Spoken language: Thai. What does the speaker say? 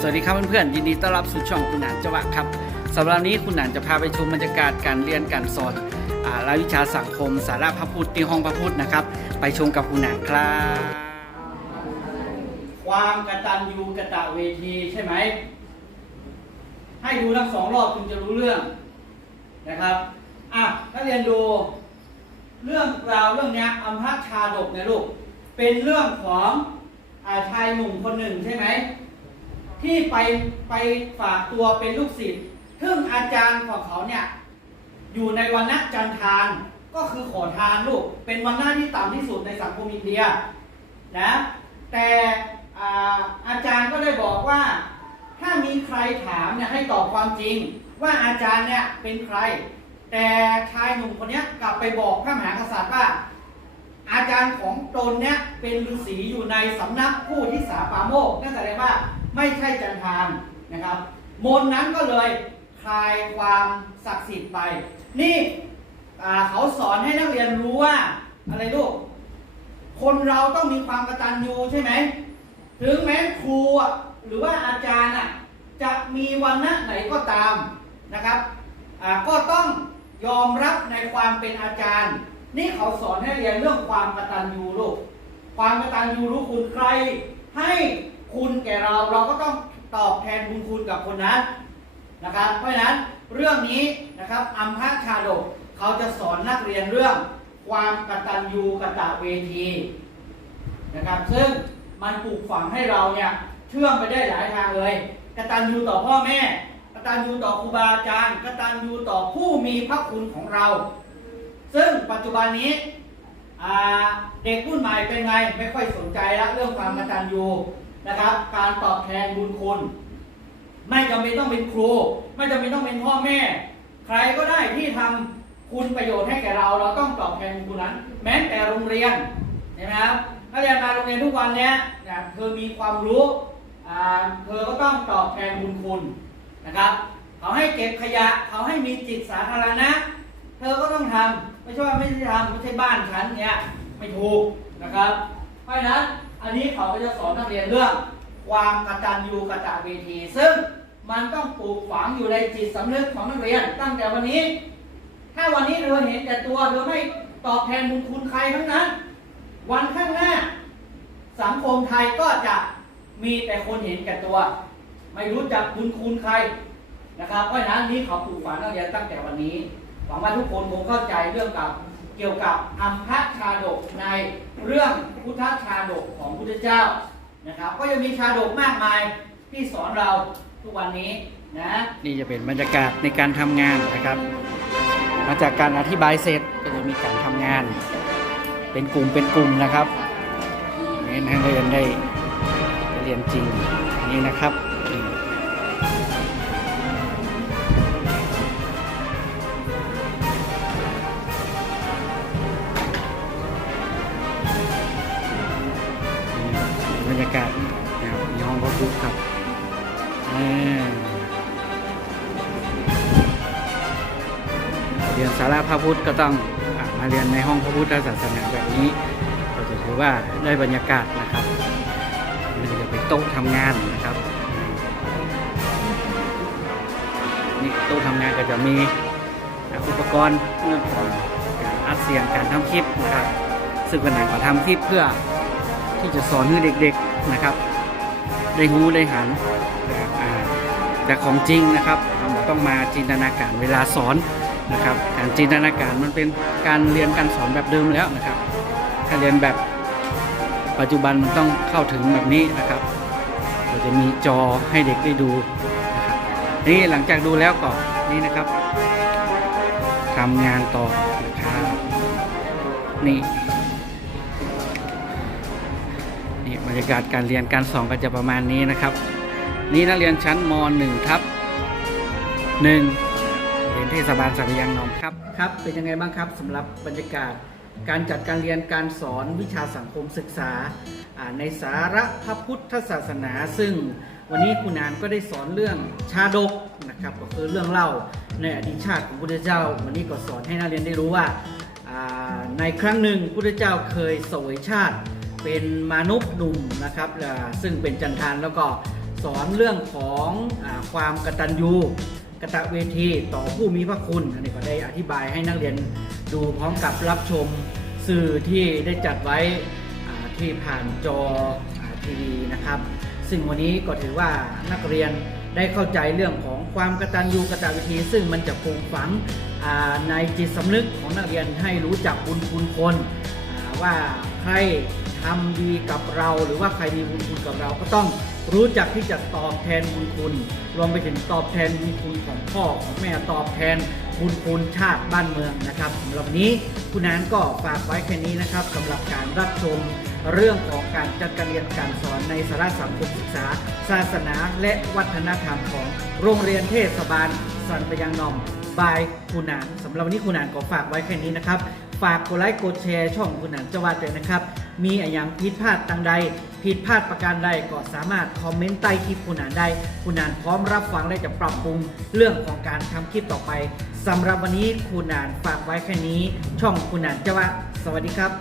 สวัสดีครับเพื่อนๆยินดีต้อนรับสู่ช่องคุณหนานจวักครับสำหรับนี้คุณหนานจะพาไปชมบรรยากาศการเรียนการสอนรายวิชาสังคม สาระพระพุทธที่ห้องพระพุทธนะครับ ไปชมกับคุณหนานครับ ความกตัญญูกะตะเวทีใช่ไหมให้ดูทั้งสองรอบคุณจะรู้เรื่องนะครับอะถ้าเรียนดูเรื่องราวเรื่องนี้อัมพชาดกเนี่ยลูกเป็นเรื่องของอาชายหนุ่มคนหนึ่งใช่ไหม ที่ไปไปฝากตัวเป็นลูกศิษย์ซึ่งอาจารย์ของเขาเนี่ยอยู่ในวันณะจันทานก็คือขอทานลูก เป็นวันหน้าที่ต่ำที่สุดในสังคมอินเดียนะแต่อาอาจารย์ก็ได้บอกว่า ถ้ามีใครถามเนี่ยให้ตอบความจริง ว่าอาจารย์เนี่ยเป็นใคร แต่ชายหนุ่มคนนี้กลับไปบอกพระมหากษัตริย์ว่า อาจารย์ของตนเนี่ยเป็นฤาษีอยู่ในสำนักผู้ที่สาปาโมกนั่นแสดงว่า ไม่ใช่จันทานนะครับ มนนั้นก็เลยคลายความศักดิ์สิทธิ์ไป นี่เขาสอนให้นักเรียนรู้ว่าอะไรลูก คนเราต้องมีความกระตัญญูใช่ไหม ถึงแม้ครูอะหรือว่าอาจารย์อะจะมีวันณะไหนก็ตามนะครับก็ต้องยอมรับในความเป็นอาจารย์ นี่เขาสอนให้เรียนเรื่องความกตัญญูลูก ความกตัญญูรู้คุณใครให้ คุณแก่เราเราก็ต้องตอบแทนบุญคุณกับคนนั้นนะครับ เพราะฉะนั้นเรื่องนี้นะครับอัมพาชาดกเขาจะสอนนักเรียนเรื่องความกตัญญูกตเวทีนะครับ ซึ่งมันปลูกฝังให้เราเนี่ยเชื่อมไปได้หลายทางเลย กตัญญูต่อพ่อแม่ กตัญญูต่อครูบาอาจารย์ กตัญญูต่อผู้มีพระคุณของเรา ซึ่งปัจจุบันนี้เด็กรุ่นใหม่เป็นไงไม่ค่อยสนใจละเรื่องความกตัญญู นะครับ การตอบแทนบุญคุณ ไม่จำเป็นต้องเป็นครู ไม่จำเป็นต้องเป็นพ่อแม่ ใครก็ได้ที่ทำคุณประโยชน์ให้แก่เรา เราต้องตอบแทนบุญคุณนั้น แม้แต่โรงเรียนเห็นไหมครับถ้าเรียนมาโรงเรียนทุกวันเนี้ยนะเธอมีความรู้เธอก็ต้องตอบแทนบุญคุณนะครับเขาให้เก็บขยะเขาให้มีจิตสาธารณะ เธอก็ต้องทำไม่ใช่ว่าไม่ได้ทำไม่ใช่บ้านฉันเนี่ยไม่ถูกนะครับ เพราะฉะนั้น อันนี้เขาก็จะสอนนักเรียนเรื่อง ความกตัญญูกตเวที ซึ่งมันต้องปลูกฝังอยู่ในจิตสำนึกของนักเรียน ตั้งแต่วันนี้ ถ้าวันนี้เธอเห็นแต่ตัวเธอไม่ตอบแทนบุญคุณใครทั้งนั้น วันข้างหน้า สังคมไทยก็จะมีแต่คนเห็นแก่ตัว ไม่รู้จักบุญคุณใครนะครับ เพราะฉะนั้นนี่เขาปลูกฝังนักเรียนตั้งแต่วันนี้ หวังว่าทุกคนคงเข้าใจเรื่องกับ เกี่ยวกับอัมพชาดกในเรื่องพุทธชาดกของพุทธเจ้านะครับ ก็ยังมีชาดกมากมายที่สอนเราทุกวันนี้นะนี่จะเป็นบรรยากาศในการทำงานนะครับมาจากการอธิบายเสร็จก็จะมีการทำงาน เป็นกลุ่มเป็นกลุ่มนะครับนี่นักเรียนได้เรียนจริงนี่นะครับ นะครับในห้องระพุทธครับเรียนสาระพระพุทธก็ต้องมาเรียนในห้องพระพุทธศาสนาแบบนี้ ก็จะถือว่าได้บรรยากาศนะครับมันจะเป็นโต๊ะทำงานนะครับนี่โต๊ะทำงานก็จะมีอุปกรณ์เรื่องของการอัดเสียงการทำคลิปนะครับซึ่งเป็นหนังก็ทำคลิปเพื่อที่จะสอนให้เด็กๆนะครับ ด้รู้ได้หันแต่ของจริงนะครับต้องมาจินตนาการเวลาสอนนะครับการจินตนาการมันเป็นการเรียนการสอนแบบเดิมแล้วนะครับถ้าเรียนแบบปัจจุบันมันต้องเข้าถึงแบบนี้นะครับเราจะมีจอให้เด็กได้ดูนะครับนี่หลังจากดูแล้วก็นี่นะครับทำงานต่อนะครับนี่ นี่บรรยากาศการเรียนการสอนก็จะประมาณนี้นะครับ นี่นักเรียนชั้นม .1 ทับ1เรียนเทศบาลสารยางนอมครับครับ เป็นยังไงบ้างครับสำหรับบรรยากาศการจัดการเรียนการสอนวิชาสังคมศึกษาในสาระพระพุทธศาสนา ซึ่งวันนี้คุณนานก็ได้สอนเรื่องชาดกนะครับก็คือเรื่องเล่าในอดีตชาติของพุทธเจ้า วันนี้ก็สอนให้นักเรียนได้รู้ว่าในครั้งหนึ่งพุทธเจ้าเคยสวยชาติ เป็นมนุษย์หนุ่มนะครับซึ่งเป็นจันทานแล้วก็สอนเรื่องของอความกตัญญูกตะเวทีต่อผู้มีพระคุณอันนี้ก็ได้อธิบายให้นักเรียนดูพร้อมกับรับชมสื่อที่ได้จัดไว้ที่ผ่านจออทีวีนะครับ ซึ่งวันนี้ก็ถือว่านักเรียนได้เข้าใจเรื่องของความกตัญญูกตเวที ซึ่งมันจะปลูกฝังในจิตสำนึกของนักเรียนให้รู้จักบุญคุณคนว่าใคร ทำดีกับเราหรือว่าใครมีบุญคุณกับเราก็ต้องรู้จักที่จะตอบแทนบุญคุณ รวมไปถึงตอบแทนบุญคุณของพ่อของแม่ตอบแทนบุญคุณชาติบ้านเมืองนะครับสำหรับนี้คุณนานก็ฝากไว้แค่นี้นะครับสำหรับการรับชมเรื่องของการจัดการเรียนการสอนในสาระสังคมศึกษา ศาสนาและวัฒนธรรมของโรงเรียนเทศบาลสันปยังนอมบายคุณนานสำหรับวันนี้คุณนานก็ฝากไว้แค่นี้นะครับ ฝากกดไลค์กดแชร์ช่องคุณนันจวาดเลยนะครับ มีอะไรย่างผิดพลาดต่างใด ผิดพลาดประการใดก็สามารถคอมเมนต์ใต้คลิปคุณอ่านได้ คุณอ่านพร้อมรับฟังและจะปรับปรุงเรื่องของการทำคลิปต่อไปสำหรับวันนี้คุณอ่านฝากไว้แค่นี้ ช่องคุณอ่านจวาดสวัสดีครับ